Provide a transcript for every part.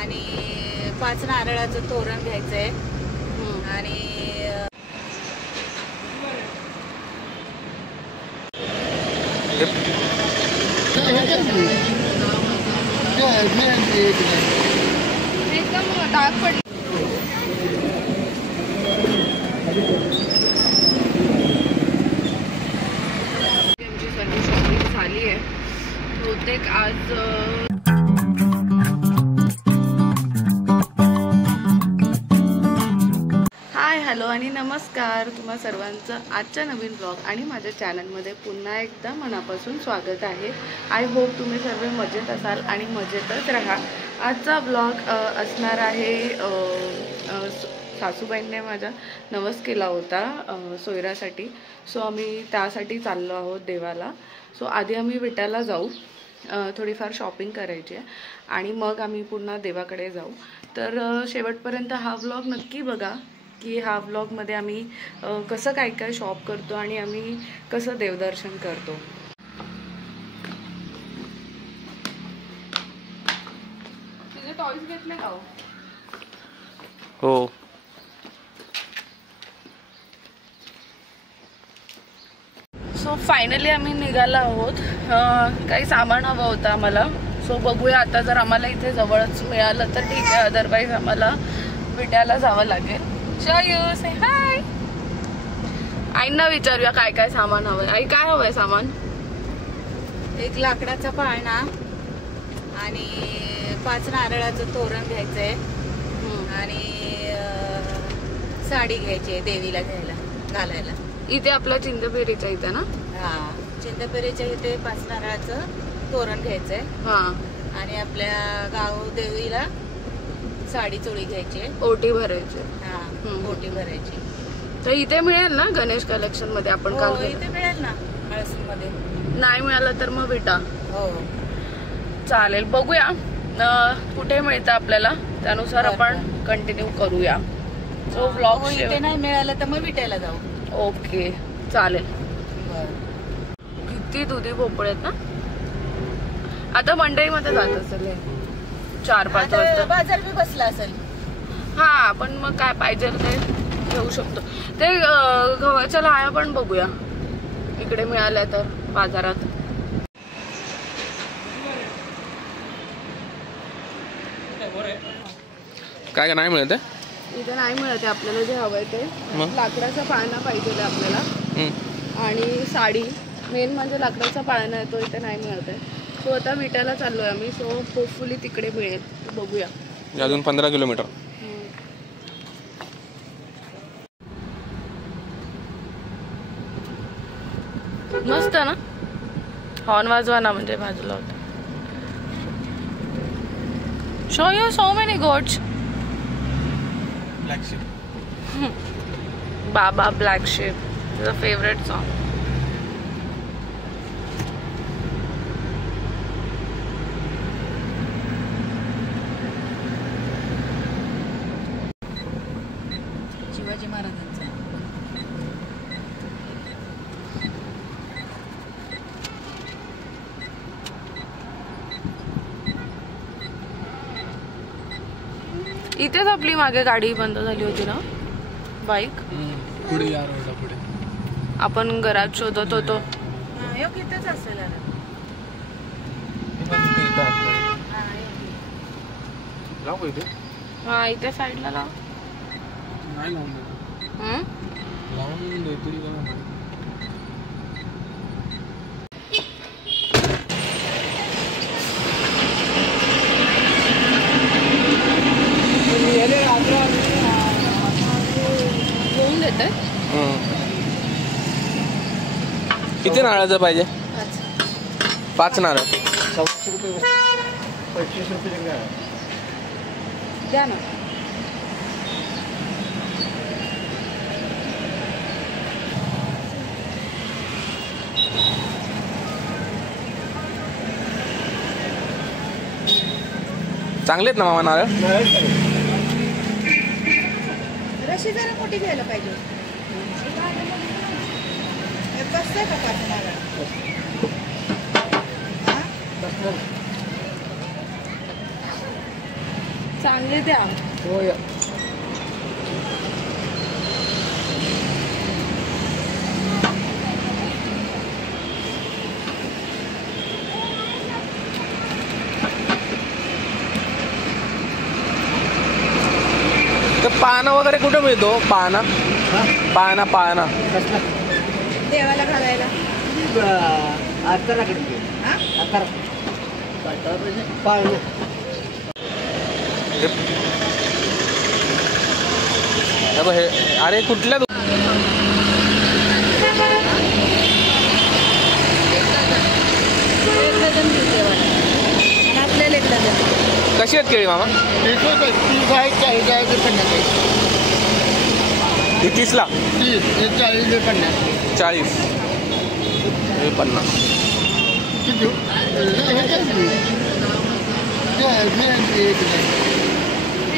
आणि 5 नारळाचं तोरण घ्यायचंय आणि एकदम डाग पडली. आमची सर्व शॉपिंग झाली आहे. बहुतेक आज हॅलो आणि नमस्कार. तुम्हा सर्वांचं आजच्या नवीन ब्लॉग आणि माझ्या चॅनलमध्ये पुन्हा एकदा मनापासून स्वागत आहे. आय होप तुम्ही सर्व मजेत असाल आणि मजेतच राहा. आजचा ब्लॉग असणार आहे सासूबाईंनी माझा नवस केला होता सोयरासाठी. सो आम्ही त्यासाठी चाललो आहोत देवाला. सो आधी आम्ही विट्याला जाऊ, थोडीफार शॉपिंग करायची आहे आणि मग आम्ही पुन्हा देवाकडे जाऊ. तर शेवटपर्यंत हा ब्लॉग नक्की बघा की हा व्लॉगमध्ये आम्ही कसं काय काय शॉप करतो आणि आम्ही कसं देवदर्शन करतो. तुझे टॉयज घेतले का हो? सो फायनली आम्ही निघालो आहोत. काही सामान हवं होतं आम्हाला. सो बघूया आता, जर आम्हाला इथे जवळच मिळालं तर ठीक आहे, अदरवाईज आम्हाला विट्याला जावं लागेल. शयू से हाय. आईंना विचारूया काय काय सामान हवंय. आई काय हवंय सामान? एक लाकडाचा पाळणा आणि 5 नारळाचं तोरण घ्यायचंय आणि साडी घ्यायची आहे देवीला घालायला. इथे आपल्या चिंदपेरीच्या इथे ना? हा, चिंदपेरीच्या इथे 5 नारळाचं तोरण घ्यायचंय. हा, आणि आपल्या गाव देवीला साडी चोळी घ्यायची, ओटी भरायची. हा, ओटी भरायची. तर इथे मिळेल ना गणेश कलेक्शन मध्ये? आपण काल इथे मिळेल ना मळसून मध्ये. नाही मिळालं तर मग विटा. हो चालेल, बघूया कुठे मिळतं आपल्याला, त्यानुसार आपण कंटिन्यू करूया. सो व्लॉग इथे नाही मिळालं तर मग विट्याला जाऊ. ओके चालेल. किती दुधी भोपळे आहेत ना. आता मंडईमध्ये जात असेल 4-5 वाजता. बाजार बी बसला असेल. हा, पण मग काय पाहिजे ते घेऊ शकतो. ते गव्हाच्या लाह्या पण बघूया इकडे मिळाल्या तर बाजारात. काय काय नाही मिळत इथे? नाही मिळत आपल्याला जे हवंय ते. लाकडाचा पाळणा पाहिजे आपल्याला आणि साडी. मेन म्हणजे लाकडाचा पाळणा आहे, तो इथे नाही मिळत आहे. सो आता विट्याला चाललोय आम्ही. सो होपफुली तिकडे मिळेल, बघूया. अजून 15 किलोमीटर. मस्त ना. हॉर्न वाजवा ना, म्हणजे वाजला होता. Show you so many goats. Black sheep. Baa baa black sheep is a favourite song. Shivaji महाराजांचा. इथेच आपली मागे गाडी बंद झाली होती ना, बाईक. पुढे या रोडला पुढे. आपण घरात शोधत होतो. इथेच असेल. हा, इथे साईडला लाव. नाही लावून देतील का? घेऊन देत. किती नारळाचं पाहिजे? 5 नारळ. 400 रुपये. 25 रुपये द्या ना. चांगलेत ना मामा नारळ? रशी जरा मोठी घ्यायला पाहिजे. बसतंय का 5 नारळ? चांगले द्या. हो या. तर पाना वगैरे कुठे मिळतो? पाना पाना पाना देवाला घालायला. आकाराकडे आकार पाळणं. हे अरे कुठल्या आपल्याला एक डझन. कशी आहेत केळी मामा? 30 आहे, 40 आहे, 50 आहे. ही 30ला 30, 40, 50. 40 हे 50. किती देऊ? हे काय देऊ?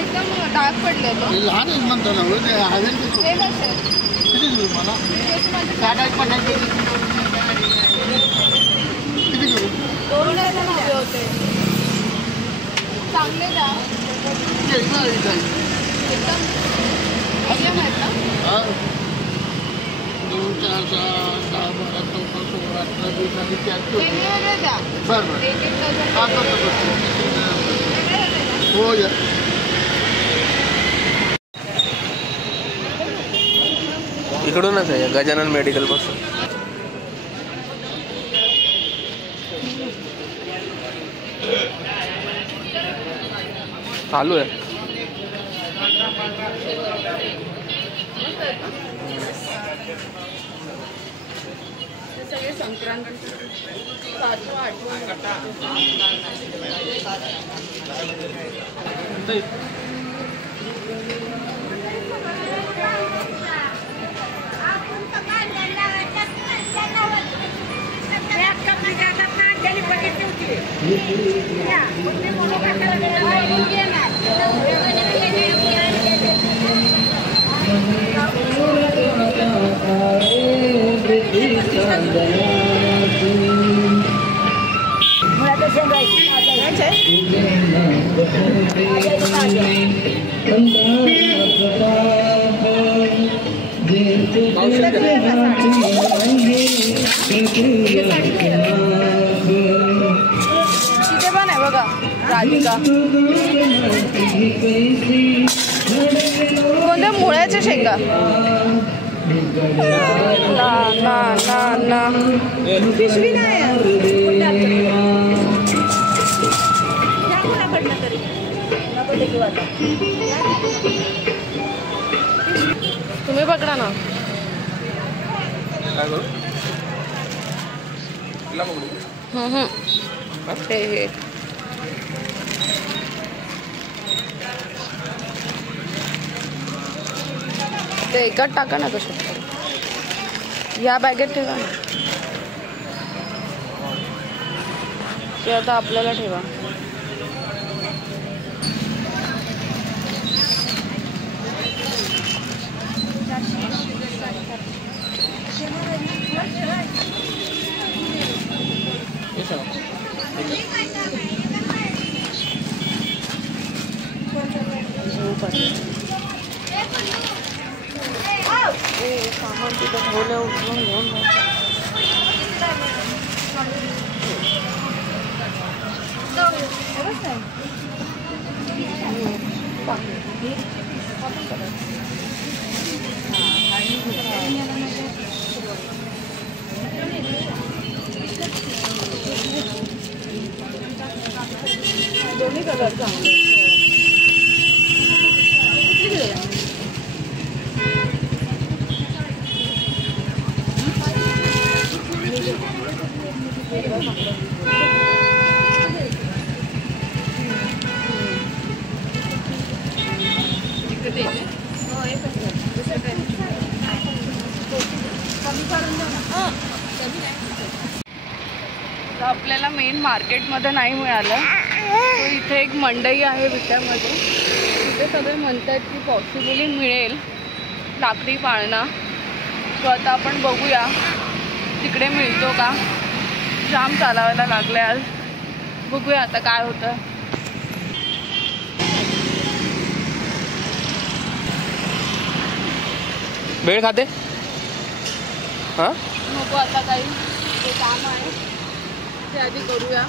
एकदम डाग पडलेलं. हे लहानच म्हणतो ना, ते हवेल ते कसं किती देऊ मला? 60, 50 किती देऊ? 2 डझन हवे होते. चांगले द्या. एकदम एकदम medium आहेत ना? 2, 4, 6, 12, 14, 16, 18, 20 आणि 4. वेगवेगळे द्या. बरं बरं. एक एक डझन. हा करतो. हो या. इकडूनच आहे गजानन मेडिकल पासून. चालू आहे. सगळे संक्रांत तिथे पण आहे बघा राधिका. कोणत्या मुळ्याच्या शेंगा. ना ना ना ना पिशवी नाही. तुम्ही पकडा ना. काय करू? तिला पकडू? हे ते एकात टाका ना. कसं या बॅगेत ठेवा ना. ते आता आपल्याला ठेवा. सामान तिथं ठेवलं उचलून घेऊन दोन्ही कलरचा आपल्याला मेन मार्केटमध्ये नाही मिळालं. तो इथे एक मंडई आहे विट्यामध्ये. तिथे सगळे म्हणतात की पॉसिबली मिळेल लाकडी पाळणा. तो आता आपण बघूया तिकडे मिळतो का. जाम चालावायला लागले आज. बघूया आता काय होतं. भेळ खाते? हां नको आता काही ते काम आहे ते आधी करूया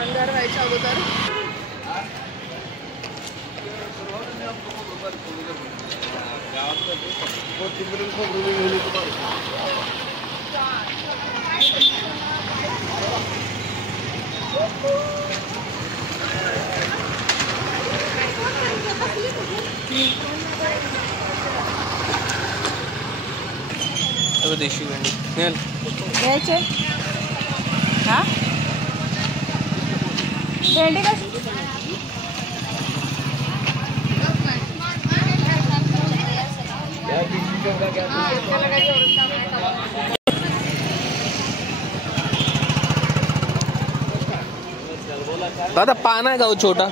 अंधार व्हायच्या अगोदर. देशी भेंडी नेल घ्यायचे. हा भेंडी कशी? दादा पान आहे का हो छोटा?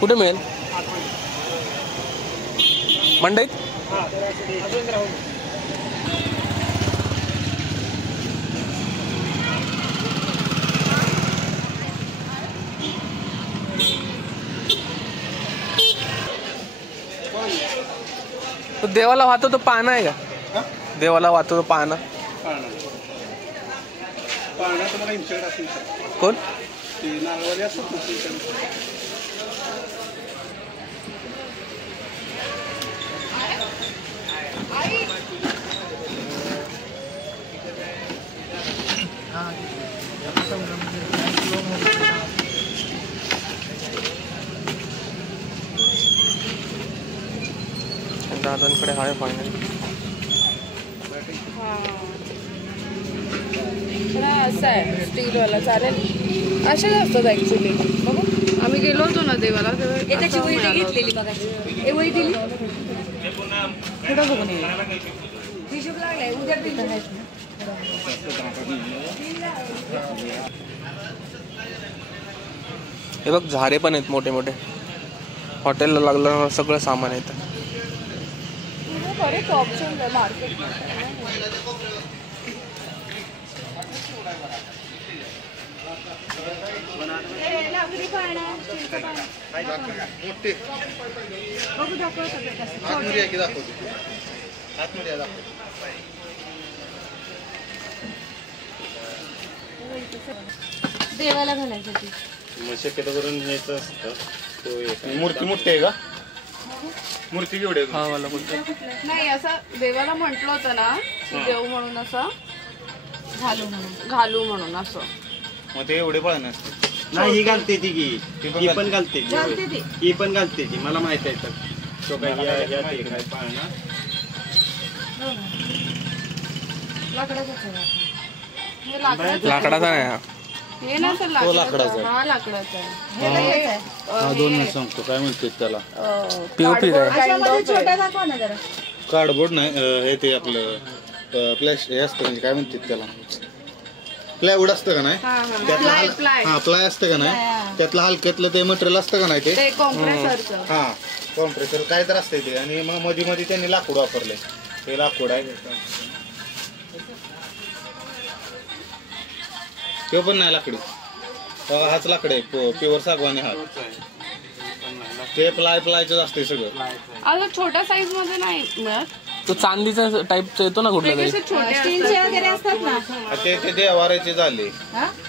कुठे मिळेल? मंडईत? तो देवाला वाहतो तो पान आहे का? देवाला वाहतो तो पान. कोण? दादांकडे आहे फायनल. असं आहे स्टीलवाला चालेल. असेच असतात ऍक्च्युली. बघू आम्ही गेलो होतो ना देवाला तेव्हा त्याची वही घेतलेली बघा. हे वही दिली कुठं बघून हिशोब लागलाय उद्या हे बघ झारे पण आहेत मोठे मोठे. हॉटेलला लागलं सगळं सामान येतं. बरेच ऑप्शन आहे मार्केटमध्ये. देवाला घालायसाठी शक्यतो करून न्यायचं असतं. मूर्ती मोठी आहे का? मूर्ती केवढी आहे? हा वाला बोलतो. नाही असं देवाला म्हटलं होतं ना की देव म्हणून असं घालू म्हणून असं. मग ते एवढे पाळणे असते. नाही ही घालते ती की ही पण घालते ही पण घालते ती. मला माहित आहे तर तो काय पाळणा लाकडाचा नाही हा. हे ना सर लाकडाचा. हा लाकडाचा आहे. हा 2 मिनिट सांगतो काय म्हणते त्याला. पीओपी कार्डबोर्ड नाही हे ते आपलं प्लॅश हे असतं म्हणजे काय म्हणतात त्याला प्लायवूड असतं का नाही हा प्लाय असतं का नाही त्यातलं हलक्यातलं ते मटेरियल असतं का नाही ते कॉम्प्रेसरचं. हा कॉम्प्रेसर काय तर असते ते. आणि मग मध्ये मध्ये त्यांनी लाकूड वापरले. ते लाकूड आहे ते पण नाही लाकडी. हाच लाकड आहे प्युअर सागवानी. हात ते प्लायचं असते सगळं. आता छोट्या साईज मध्ये नाही मिळत. तो चांदीचा टाईपचा येतो ना कुठला तरी. स्टीलचे वगैरे असतात ना ते देवाराचे झाले.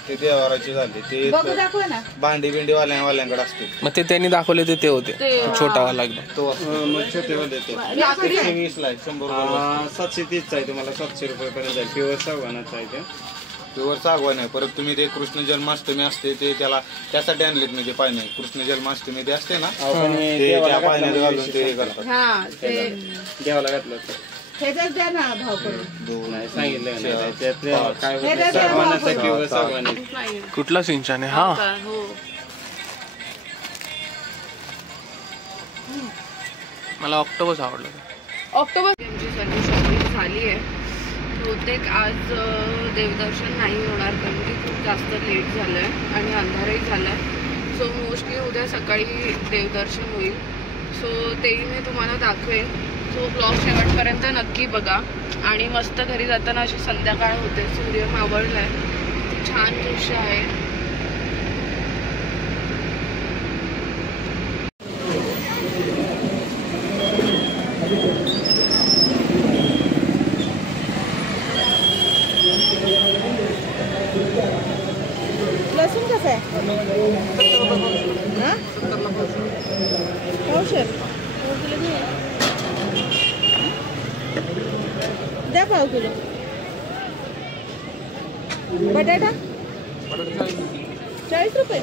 ते देवाराचे झाले ते दाखव ना. भांडी बिंडी वाल्यांकडे असते. मग ते त्यांनी दाखवले ते होते छोटावाला एकदम. तो छोटेवाले ते 120 ला 100 730 आहे. तुम्हाला 700 रुपये पर्यंत जाईल. प्युअर सागवानाचा आहे ते. प्युअर सागवान आहे. परत तुम्ही ते कृष्ण जन्माष्टमी असते ते त्यासाठी आणलेत मी ते पाळणे. कृष्ण जन्माष्टमी ते असते ना त्या पाळण्यात घालून ते करतात. देवाला घातलं द्या ना भाव करून. नाही सांगितलं काय सागवानाचा प्युअर सागवान आहे. कुठला सिंचन आहे हा. मला ऑक्टोबस आवडलं. ऑक्टोबर आमची सर्व शॉपिंग झाली आहे. बहुतेक आज देवदर्शन नाही होणार कारण की खूप जास्त लेट झालं आहे आणि अंधारही झाला आहे. सो मोस्टली उद्या सकाळी देवदर्शन होईल. सो तेही मी तुम्हाला दाखवेन. सो ब्लॉग शेवटपर्यंत नक्की बघा. आणि मस्त घरी जाताना अशी संध्याकाळ होते. सूर्य मावळला आहे. छान दृश्य आहे. पावशेर द्या पाव किलो. बटाटा 40 रुपये.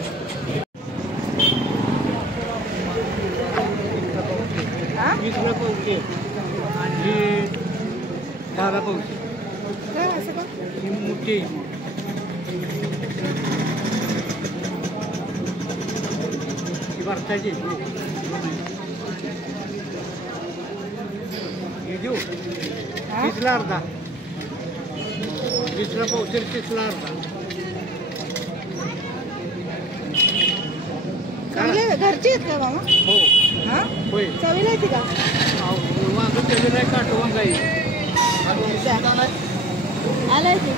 हा 20 पावशे आणि 10 पावशे. काय असं का? ही मोठी भरताची हे देऊ 30ला अर्धा. 20ला पावशे 30ला अर्धा. चवीला घरची आहेत का मामा? हो हा होय. चवीला येते का? वांग केलेलं आहे काटो वांग आहे. आलाय की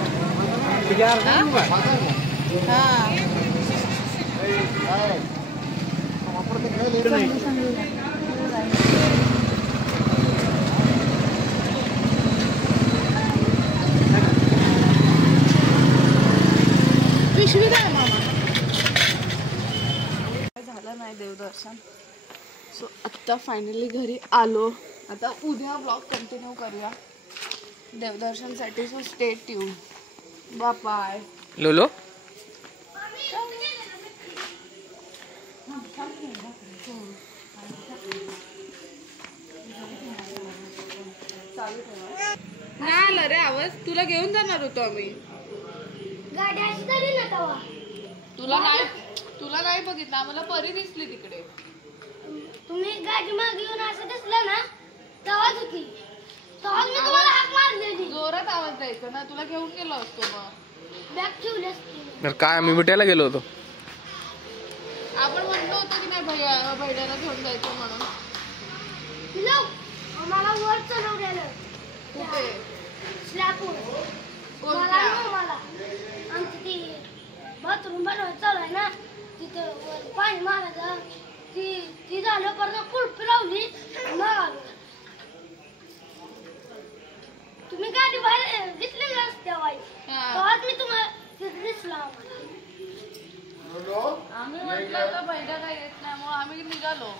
तुझ्या अर्धा देऊ का? हा नाही. पिशवी द्या मामा. झालं नाही देवदर्शन. सो आत्ता फायनली घरी आलो. आता उद्या ब्लॉग कंटिन्यू करूया देवदर्शनसाठी. So stay tune. Bye bye. लोलो नाही आलं रे आवाज. तुला घेऊन जाणार होतो आम्ही. तुला नाही बघितलं. आम्हाला परी दिसली तिकडे. तुम्ही गाडी मागे येऊन असं दिसलं ना तेव्हाच होती. तेव्हाच मी तुम्हाला हाक मारलेली. जोरात आवाज द्यायचा ना. तुला घेऊन गेलो असतो मग. बॅग ठेवली असती. तर काय आम्ही विटायला गेलो होतो. आपण म्हणलो होतो की नाही भैयाला घेऊन जायचं म्हणून. मला वर चढवलेलं कुठे? स्लॅबवर. मला आमची ती बाथरूम बनवायचं चालू आहे ना तिथं वर पाणी मारायचं. ती झालं परत कुलपी लावली मग आलो. तुम्ही गाडी बाहेर दिसली ना रस्त्यावर तेव्हाच मी तुम्हाला तिथे दिसला. आम्ही म्हटलं होतं भैया काय येत नाही मग आम्ही निघालो.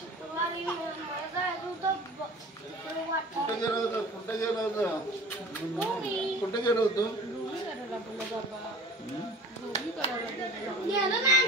शुक्रवारी मला जायचं होतं तिकडे वाटतं. कुठे गेलो होतो? नेलं नाही